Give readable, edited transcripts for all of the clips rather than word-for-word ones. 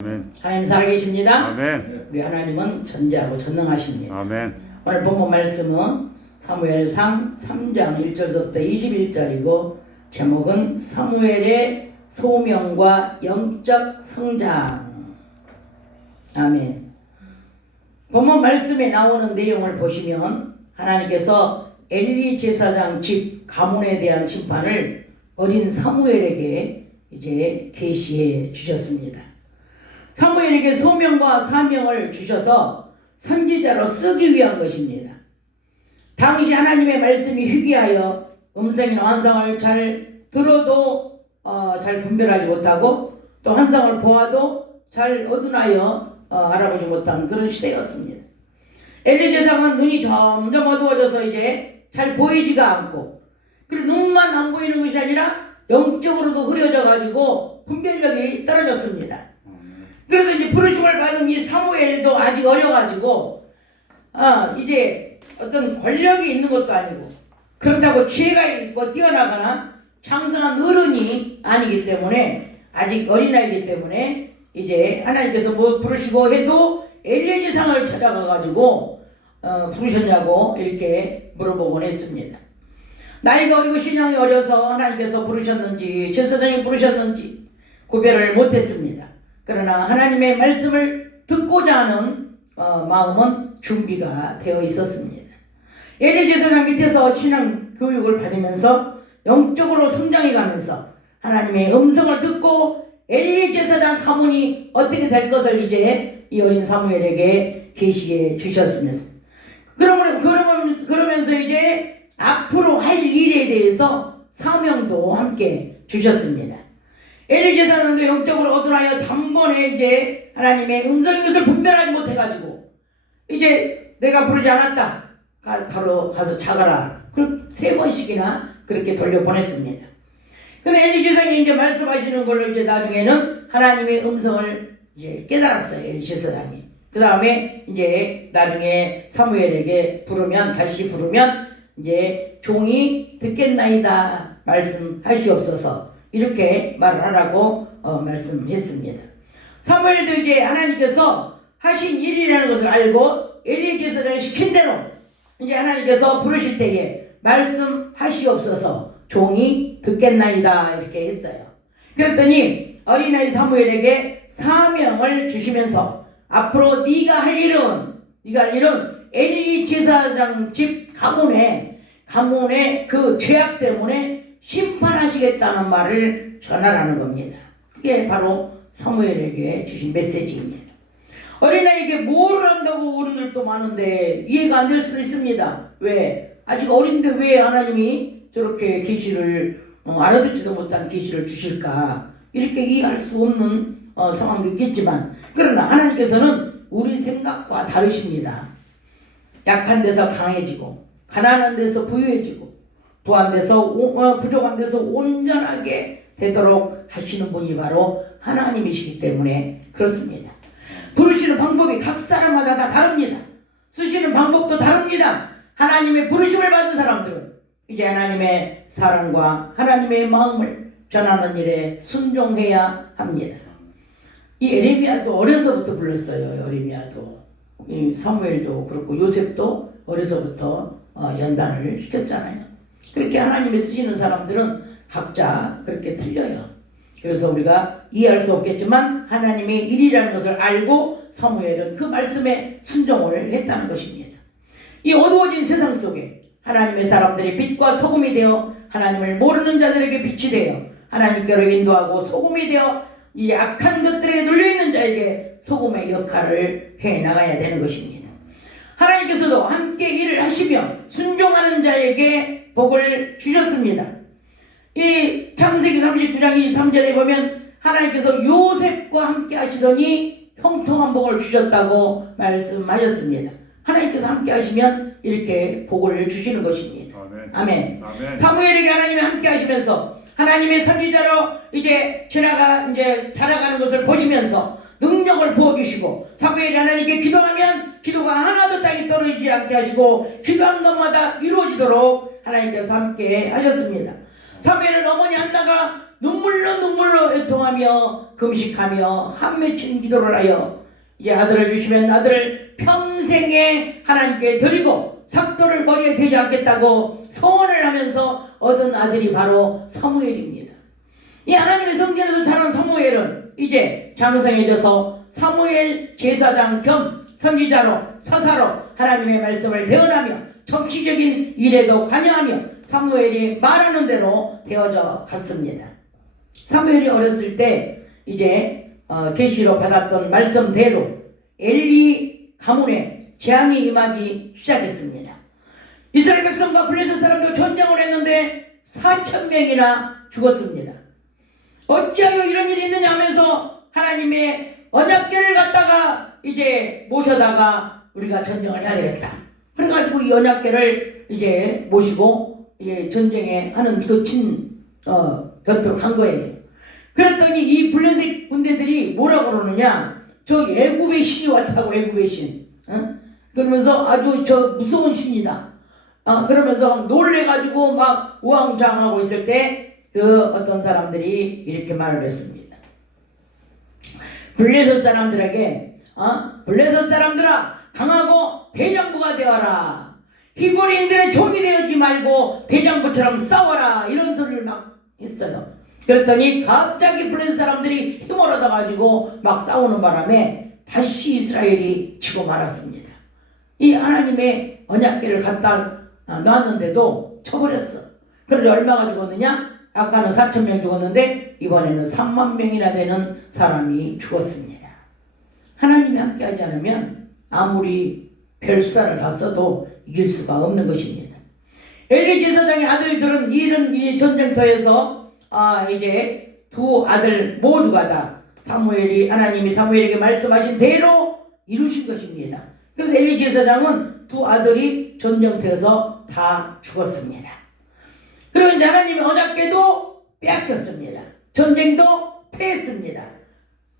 아멘. 하나님 살아계십니다. 아멘. 우리 하나님은 전지하고 전능하십니다. 아멘. 오늘 본문 말씀은 사무엘상 3장 1절부터 21절이고 제목은 사무엘의 소명과 영적 성장. 아멘. 본문 말씀에 나오는 내용을 보시면 하나님께서 엘리 제사장 집 가문에 대한 심판을 어린 사무엘에게 이제 계시해 주셨습니다. 사무엘에게 소명과 사명을 주셔서 선지자로 쓰기 위한 것입니다. 당시 하나님의 말씀이 희귀하여 음성이나 환상을 잘 들어도 잘 분별하지 못하고 또 환상을 보아도 잘 어둔하여 알아보지 못한 그런 시대였습니다. 엘리 제사장은 눈이 점점 어두워져서 이제 잘 보이지가 않고, 그리고 눈만 안 보이는 것이 아니라 영적으로도 흐려져 가지고 분별력이 떨어졌습니다. 그래서 이제 부르심을 받은 이 사무엘도 아직 어려가지고 이제 어떤 권력이 있는 것도 아니고 그렇다고 지혜가 있고 뛰어나거나 장성한 어른이 아니기 때문에, 아직 어린아이기 때문에 이제 하나님께서 뭐 부르시고 해도 엘리 제사장을 찾아가가지고 부르셨냐고 이렇게 물어보곤 했습니다. 나이가 어리고 신앙이 어려서 하나님께서 부르셨는지 제사장이 부르셨는지 구별을 못했습니다. 그러나 하나님의 말씀을 듣고자 하는 마음은 준비가 되어 있었습니다. 엘리 제사장 밑에서 신앙 교육을 받으면서 영적으로 성장해 가면서 하나님의 음성을 듣고 엘리 제사장 가문이 어떻게 될 것을 이제 이 어린 사무엘에게 계시해 주셨습니다. 그러면서 이제 앞으로 할 일에 대해서 사명도 함께 주셨습니다. 엘리 제사장도 영적으로 어둔하여 단번에 이제 하나님의 음성인 것을 분별하지 못해가지고 이제 내가 부르지 않았다, 바로 가서 자가라, 그걸 3번씩이나 그렇게 돌려보냈습니다. 근데 엘리 제사장이 이제 말씀하시는 걸로 이제 나중에는 하나님의 음성을 이제 깨달았어요, 엘리 제사장이. 그 다음에 이제 나중에 사무엘에게 다시 부르면 이제 종이 듣겠나이다 말씀하시옵소서, 이렇게 말을 하라고 말씀했습니다. 사무엘도 이제 하나님께서 하신 일이라는 것을 알고 엘리 제사장이 시킨 대로 이제 하나님께서 부르실 때에 말씀하시옵소서, 종이 듣겠나이다 이렇게 했어요. 그랬더니 어린아이 사무엘에게 사명을 주시면서 앞으로 네가 할 일은 엘리 제사장 집 가문의 그 죄악 때문에 심판하시겠다는 말을 전하라는 겁니다. 그게 바로 사무엘에게 주신 메시지입니다. 어린아이에게 뭐를 한다고 어른들도 많은데 이해가 안 될 수도 있습니다. 왜? 아직 어린데 왜 하나님이 저렇게 계시를 알아듣지도 못한 계시를 주실까? 이렇게 이해할 수 없는 상황도 있겠지만, 그러나 하나님께서는 우리 생각과 다르십니다. 약한 데서 강해지고 가난한 데서 부유해지고 부족한 데서 온전하게 되도록 하시는 분이 바로 하나님이시기 때문에 그렇습니다. 부르시는 방법이 각 사람마다 다 다릅니다. 쓰시는 방법도 다릅니다. 하나님의 부르심을 받은 사람들은 이제 하나님의 사랑과 하나님의 마음을 전하는 일에 순종해야 합니다. 이 에레미야도 어려서부터 불렀어요. 에레미야도, 이 사무엘도 그렇고 요셉도 어려서부터 연단을 시켰잖아요. 그렇게 하나님이 쓰시는 사람들은 각자 그렇게 틀려요. 그래서 우리가 이해할 수 없겠지만 하나님의 일이라는 것을 알고 사무엘은 그 말씀에 순종을 했다는 것입니다. 이 어두워진 세상 속에 하나님의 사람들이 빛과 소금이 되어 하나님을 모르는 자들에게 빛이 되어 하나님께로 인도하고 소금이 되어 이 악한 것들에 눌려있는 자에게 소금의 역할을 해나가야 되는 것입니다. 하나님께서도 함께 일을 하시며 순종하는 자에게 복을 주셨습니다. 이 창세기 39장 23절에 보면 하나님께서 요셉과 함께 하시더니 형통한 복을 주셨다고 말씀하셨습니다. 하나님께서 함께 하시면 이렇게 복을 주시는 것입니다. 아멘. 아멘. 사무엘에게 하나님이 함께 하시면서 하나님의 선지자로 이제 자라가는 것을 보시면서 능력을 부어주시고, 사무엘이 하나님께 기도하면 기도가 하나도 땅에 떨어지지 않게 하시고 기도한 것마다 이루어지도록 하나님께서 함께 하셨습니다. 사무엘은 어머니 한나가 눈물로 애통하며 금식하며 한 맺힌 기도를 하여 이제 아들을 주시면 아들을 평생에 하나님께 드리고 삭도를 머리에 대지 않겠다고 소원을 하면서 얻은 아들이 바로 사무엘입니다. 이 하나님의 성전에서 자란 사무엘은 이제 장성해져서 사무엘 제사장 겸 선지자로 사사로 하나님의 말씀을 대언하며 정치적인 일에도 관여하며 사무엘이 말하는 대로 되어져 갔습니다. 사무엘이 어렸을 때 이제 계시로 받았던 말씀대로 엘리 가문에 재앙이 임하기 시작했습니다. 이스라엘 백성과 블레셋 사람도 전쟁을 했는데 4,000명이나 죽었습니다. 어찌하여 이런 일이 있느냐 하면서 하나님의 언약궤를 갖다가 이제 모셔다가 우리가 전쟁을 해야 되겠다. 그래가지고 이 언약궤를 이제 모시고 이제 전쟁에 하는 그 곁으로 간 거예요. 그랬더니 이 블레셋 군대들이 뭐라고 그러느냐? 저 애굽의 신이 왔다고, 애굽의 신. 그러면서 아주 저 무서운 신이다. 그러면서 막 놀래가지고 막 우왕좌왕하고 있을 때 그 어떤 사람들이 이렇게 말을 했습니다. 블레셋 사람들에게 블레셋 사람들아, 강하고 대장부가 되어라. 히브리인들의 종이 되지 말고 대장부처럼 싸워라. 이런 소리를 막 했어요. 그랬더니 갑자기 블레셋 사람들이 힘을 얻어가지고 막 싸우는 바람에 다시 이스라엘이 치고 말았습니다. 이 하나님의 언약궤를 갖다 놨는데도 쳐버렸어. 그런데 얼마가 죽었느냐? 아까는 4,000명 죽었는데 이번에는 3만 명이나 되는 사람이 죽었습니다. 하나님이 함께하지 않으면 아무리 별수단을 다 써도 이길 수가 없는 것입니다. 엘리 제사장의 아들들은 이 전쟁터에서 이제 두 아들 모두가 다 하나님이 사무엘에게 말씀하신 대로 이루신 것입니다. 그래서 엘리 제사장은 두 아들이 전쟁터에서 다 죽었습니다. 그리고 이제 하나님의 언약궤도 빼앗겼습니다. 전쟁도 패했습니다.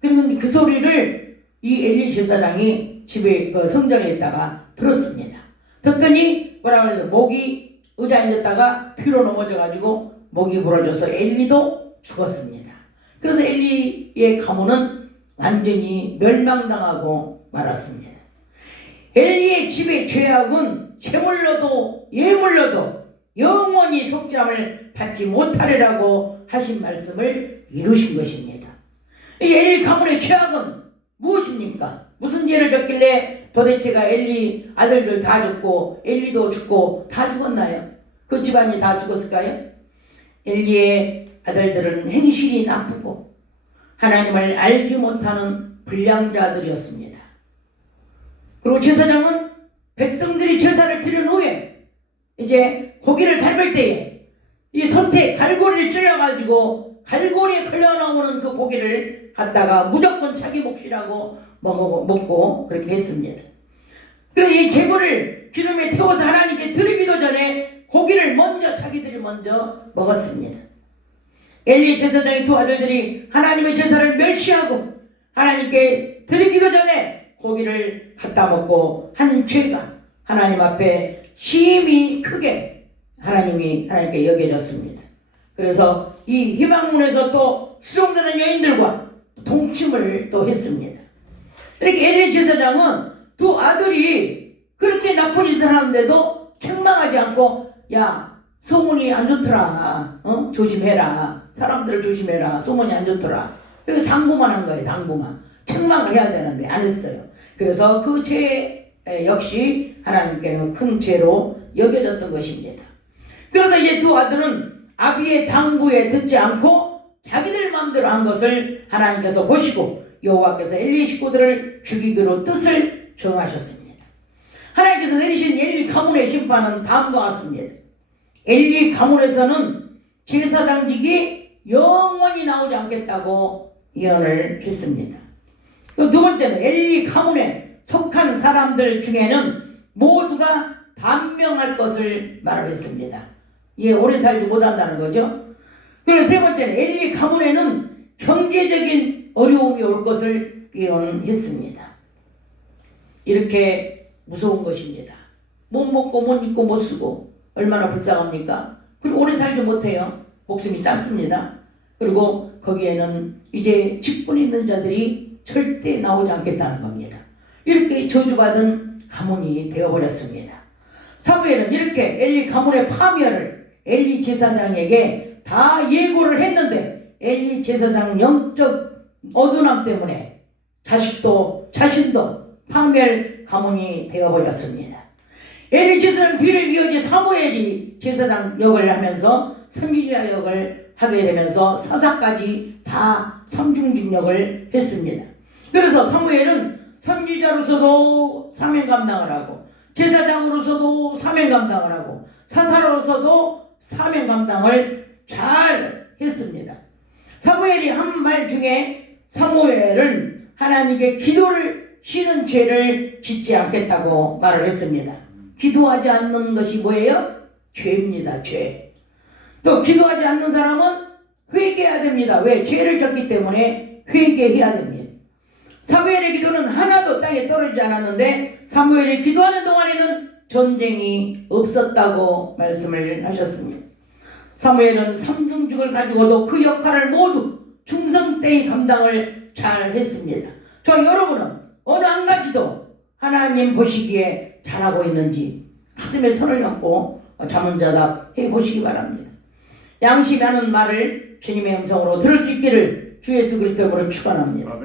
그러면 그 소리를 이 엘리 제사장이 집에 성전에 있다가 들었습니다. 듣더니 뭐라고 해서 목이 의자에 앉았다가 뒤로 넘어져가지고 목이 부러져서 엘리도 죽었습니다. 그래서 엘리의 가문은 완전히 멸망당하고 말았습니다. 엘리의 집의 죄악은 재물로도 예물로도 영원히 속죄함을 받지 못하리라고 하신 말씀을 이루신 것입니다. 이 엘리 가문의 죄악은 무엇입니까? 무슨 죄를 졌길래 도대체가 엘리 아들들 다 죽고 엘리도 죽고 다 죽었나요? 그 집안이 다 죽었을까요? 엘리의 아들들은 행실이 나쁘고 하나님을 알지 못하는 불량자들이었습니다. 그리고 제사장은 백성들이 제사를 드린 후에 이제 고기를 삶을 때에 이 솥에 갈고리를 찔러가지고 갈고리에 흘러나오는 그 고기를 갖다가 무조건 자기 몫이라고 먹고 그렇게 했습니다. 그래서 이 제물을 기름에 태워서 하나님께 드리기도 전에 고기를 자기들이 먼저 먹었습니다. 엘리 제사장의 두 아들들이 하나님의 제사를 멸시하고 하나님께 드리기도 전에 고기를 갖다 먹고 한 죄가 하나님 앞에 심히 크게 하나님께 여겨졌습니다. 그래서 이 희망문에서 또 수종되는 여인들과 동침을 또 했습니다. 이렇게 엘리 제사장은 두 아들이 그렇게 나쁜 짓을 하는데도 책망하지 않고, 야, 소문이 안 좋더라. 조심해라. 사람들을 조심해라. 소문이 안 좋더라. 이렇게 당부만 한 거예요. 당부만. 책망을 해야 되는데 안 했어요. 그래서 그 죄 역시 하나님께는 큰 죄로 여겨졌던 것입니다. 그래서 이제 두 아들은 아비의 당부에 듣지 않고 자기들 마음대로 한 것을 하나님께서 보시고 여호와께서 엘리 식구들을 죽이기로 뜻을 정하셨습니다. 하나님께서 내리신 엘리 가문의 심판은 다음과 같습니다. 엘리 가문에서는 제사장직이 영원히 나오지 않겠다고 예언을 했습니다. 두 번째는 엘리 가문에 속한 사람들 중에는 모두가 단명할 것을 말했습니다. 오래 살지 못한다는 거죠. 그리고 세 번째는 엘리 가문에는 경제적인 어려움이 올 것을 예언했습니다. 이렇게 무서운 것입니다. 못 먹고 못 입고 못 쓰고 얼마나 불쌍합니까? 그리고 오래 살지 못해요. 목숨이 짧습니다. 그리고 거기에는 이제 직분 있는 자들이 절대 나오지 않겠다는 겁니다. 이렇게 저주받은 가문이 되어버렸습니다. 사무엘은 이렇게 엘리 가문의 파멸을 엘리 제사장에게 다 예고를 했는데 엘리 제사장 영적 어두남 때문에 자신도 파멸 가문이 되어버렸습니다. 엘리 제사장 뒤를 이어지 사무엘이 제사장 역을 하면서 선지자 역을 하게 되면서 사사까지 다 삼중직 역을 했습니다. 그래서 사무엘은 선지자로서도 사명 감당을 하고 제사장으로서도 사명 감당을 하고 사사로서도 사명 감당을 잘 했습니다. 사무엘이 한 말 중에 사무엘은 하나님께 기도를 쉬는 죄를 짓지 않겠다고 말을 했습니다. 기도하지 않는 것이 뭐예요? 죄입니다. 죄. 또 기도하지 않는 사람은 회개해야 됩니다. 왜? 죄를 졌기 때문에 회개해야 됩니다. 사무엘의 기도는 하나도 땅에 떨어지지 않았는데 사무엘이 기도하는 동안에는 전쟁이 없었다고 말씀을 하셨습니다. 사무엘은 삼중직을 가지고도 그 역할을 모두 충성되이 감당을 잘 했습니다. 저 여러분은 어느 한 가지도 하나님 보시기에 잘하고 있는지 가슴에 손을 얹고 자문자답 해보시기 바랍니다. 양심이 하는 말을 주님의 음성으로 들을 수 있기를 주 예수 그리스도로 축원합니다.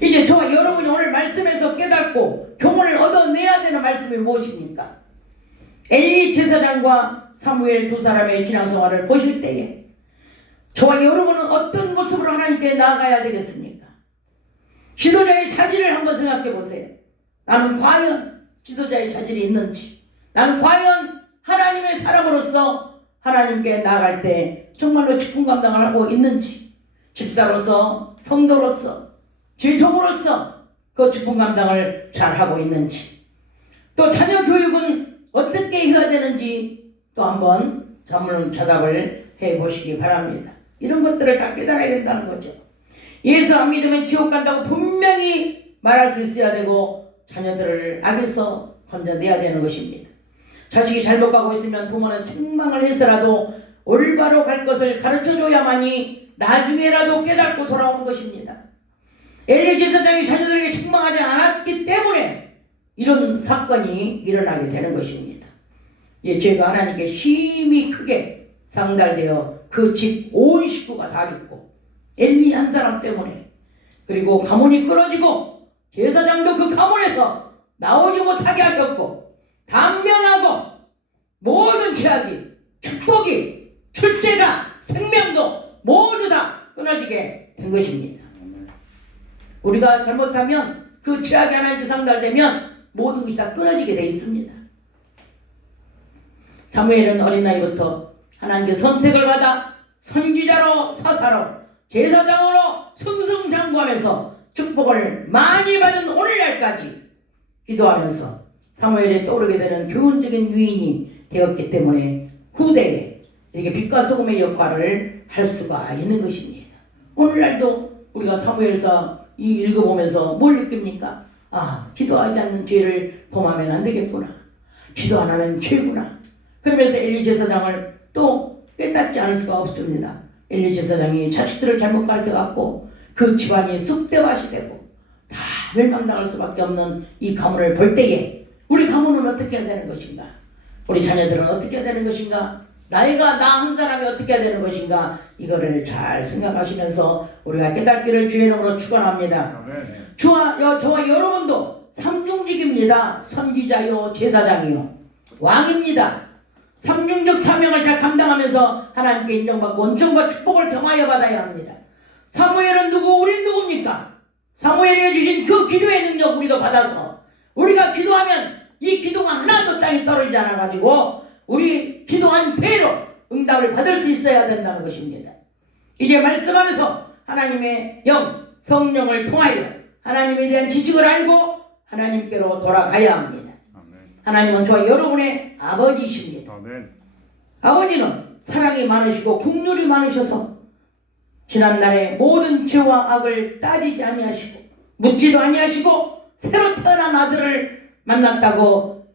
이제 저와 여러분이 오늘 말씀에서 깨닫고 교훈을 얻어내야 되는 말씀이 무엇입니까? 엘리 제사장과 사무엘 두 사람의 신앙생활을 보실 때에 저와 여러분은 어떤 모습으로 하나님께 나아가야 되겠습니까? 지도자의 자질을 한번 생각해 보세요. 나는 과연 지도자의 자질이 있는지, 나는 과연 하나님의 사람으로서 하나님께 나아갈 때 정말로 직분 감당을 하고 있는지, 집사로서, 성도로서, 죄종으로서 그 직분 감당을 잘 하고 있는지, 또 자녀 교육은 어떻게 해야 되는지 또 한번 자문자답을 해보시기 바랍니다. 이런 것들을 다 깨달아야 된다는 거죠. 예수 안 믿으면 지옥 간다고 분명히 말할 수 있어야 되고 자녀들을 악에서 건져내야 되는 것입니다. 자식이 잘못 가고 있으면 부모는 책망을 해서라도 올바로 갈 것을 가르쳐줘야만이 나중에라도 깨닫고 돌아오는 것입니다. 엘리 제사장이 자녀들에게 책망하지 않았기 때문에 이런 사건이 일어나게 되는 것입니다. 죄가 하나님께 심히 크게 상달되어 그 집 온 식구가 다 죽고 엘리 한 사람 때문에, 그리고 가문이 끊어지고 제사장도 그 가문에서 나오지 못하게 하셨고 단명하고 모든 죄악이, 축복이, 출세가, 생명도 모두 다 끊어지게 된 것입니다. 우리가 잘못하면 그 죄악이 하나님께 상달되면 모든 것이 다 끊어지게 되어 있습니다. 사무엘은 어린 나이부터 하나님께 선택을 받아 선지자로, 사사로, 제사장으로 승승장구하면서 축복을 많이 받은 오늘날까지 기도하면서 사무엘에 떠오르게 되는 교훈적인 유인이 되었기 때문에 후대에 이렇게 빛과 소금의 역할을 할 수가 있는 것입니다. 오늘날도 우리가 사무엘서 읽어보면서 뭘 느낍니까? 기도하지 않는 죄를 범하면 안 되겠구나. 기도 안 하면 죄구나. 그러면서 엘리 제사장을 또 깨닫지 않을 수가 없습니다. 엘리 제사장이 자식들을 잘못 가르쳐갖고 그 집안이 쑥대밭이 되고 다 멸망당할 수밖에 없는 이 가문을 볼 때에 우리 가문은 어떻게 해야 되는 것인가? 우리 자녀들은 어떻게 해야 되는 것인가? 나이가 나 한 사람이 어떻게 해야 되는 것인가? 이거를 잘 생각하시면서 우리가 깨닫기를 주의 이름으로 축원합니다. 저와 여러분도 삼중직입니다. 선지자요, 제사장이요, 왕입니다. 삼중적 사명을 잘 감당하면서 하나님께 인정받고 원천과 축복을 경하여 받아야 합니다. 사무엘은 누구? 우린 누굽니까? 사무엘이 해주신 그 기도의 능력 우리도 받아서 우리가 기도하면 이 기도가 하나도 땅에 떨어지지 않아가지고 우리 기도한 배로 응답을 받을 수 있어야 된다는 것입니다. 이제 말씀하면서 하나님의 영, 성령을 통하여 하나님에 대한 지식을 알고 하나님께로 돌아가야 합니다. 하나님은 저와 여러분의 아버지이십니다. 아버지는 사랑이 많으시고 국률이 많으셔서 지난날의 모든 죄와 악을 따지지 아니하시고 묻지도 아니하시고 새로 태어난 아들을 만났다고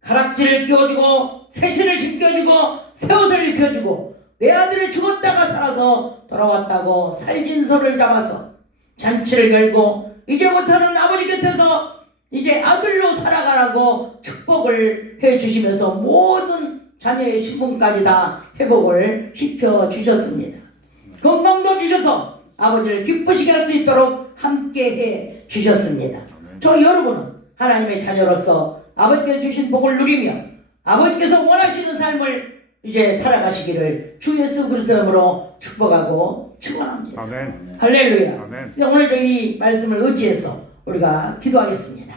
가락지를 끼워주고 새신을 신겨주고 새옷을 입혀주고 내 아들이 죽었다가 살아서 돌아왔다고 살진소를 잡아서 잔치를 열고 이제부터는 아버지 곁에서 이제 아들로 살아가라고 축복을 해주시면서 모든 자녀의 신분까지 다 회복을 시켜주셨습니다. 건강도 주셔서 아버지를 기쁘시게 할 수 있도록 함께 해주셨습니다. 저 여러분은 하나님의 자녀로서 아버지께서 주신 복을 누리며 아버지께서 원하시는 삶을 이제 살아가시기를 주 예수 그리스도 이름으로 축복하고 축원합니다. 아멘. 할렐루야. 아멘. 오늘도 이 말씀을 의지해서 우리가 기도하겠습니다.